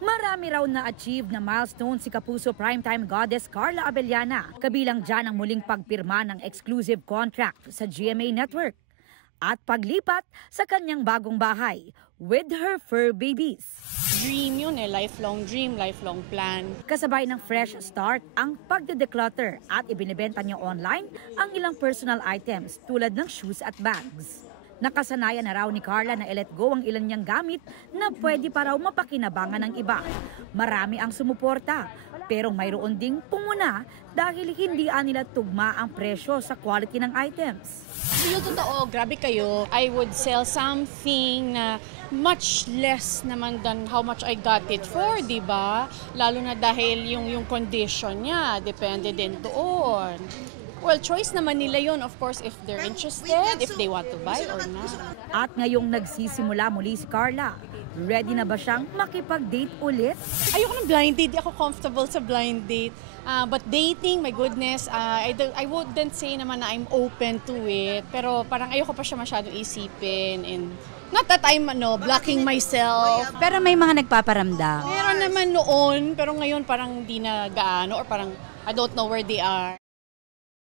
Marami raw na-achieve na milestone si Kapuso primetime goddess Carla Abellana, kabilang dyan ang muling pagpirma ng exclusive contract sa GMA Network at paglipat sa kanyang bagong bahay with her fur babies. Dream yun lifelong dream, lifelong plan. Kasabay ng fresh start ang pagde-declutter at ibinibenta niya online ang ilang personal items tulad ng shoes at bags. Nakasanayan na raw ni Carla na i-let go ang ilan niyang gamit na pwede pa raw mapakinabangan ng iba. Marami ang sumuporta, pero mayroon ding pumuna dahil hindi nila tugma ang presyo sa quality ng items. Yung totoo, grabe kayo. I would sell something na much less naman than how much I got it for, di ba? Lalo na dahil yung condition niya, depende din doon. Well, choice naman nila yun, of course, if they're interested, if they want to buy or not. At ngayong nagsisimula muli si Carla, ready na ba siyang makipag-date ulit? Ayoko ng blind date, di ako comfortable sa blind date. But dating, my goodness, I wouldn't say naman na I'm open to it. Pero parang ayoko pa siya masyadong isipin. And not that I'm blocking myself. Pero may mga nagpaparamdam. Meron naman noon, pero ngayon parang hindi na gaano or parang I don't know where they are.